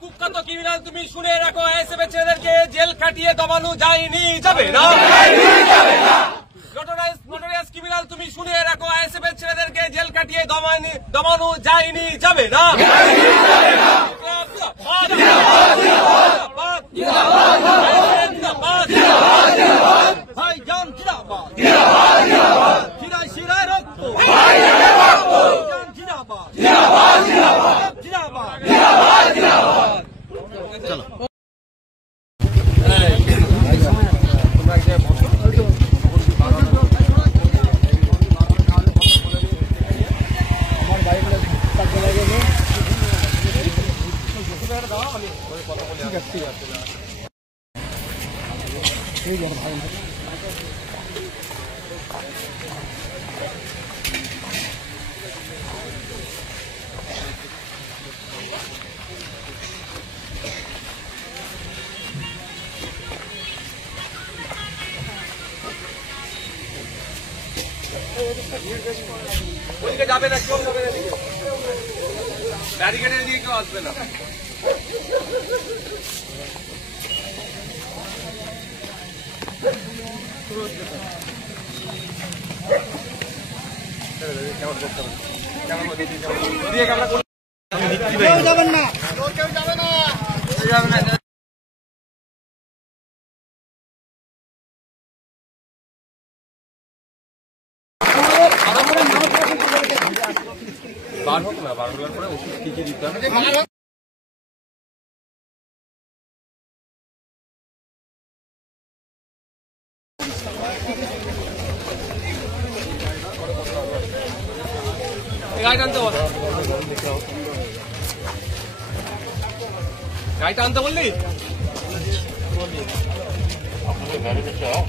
কুখ্যাত ক্রিমিনাল তুমি শুনে রাখো, আইএসএফ এর ছেলেদেরকে জেল খাটিয়ে দমানো যায়নি, যাবে না। নোটোরিয়াস ক্রিমিনাল তুমি শুনে রাখো, আইএসএফ এর ছেলেদেরকে জেল কাটিয়ে দমানো যায়নি, যাবে না। ভাইজান জিন্দাবাদ, শিরায় শিরায় রক্ত, জিন্দাবাদ জিন্দাবাদ জিন্দাবাদ জিন্দাবাদ। চলো ঠিক আছে। ওদিকে যাবে না, কেউ যাবে না, ব্যারিকেডের দিকে কেউ আসবে না। কেউ যাবেন না, কেউ যাবে না, যাবে না। বার হোক না, বার হওয়ার পরে ওষুধ টিকে দিতে হবে। গাড়িটা আনতে বল, গাড়িটা আনতে বললি। আপনাদের গাড়িতে চাও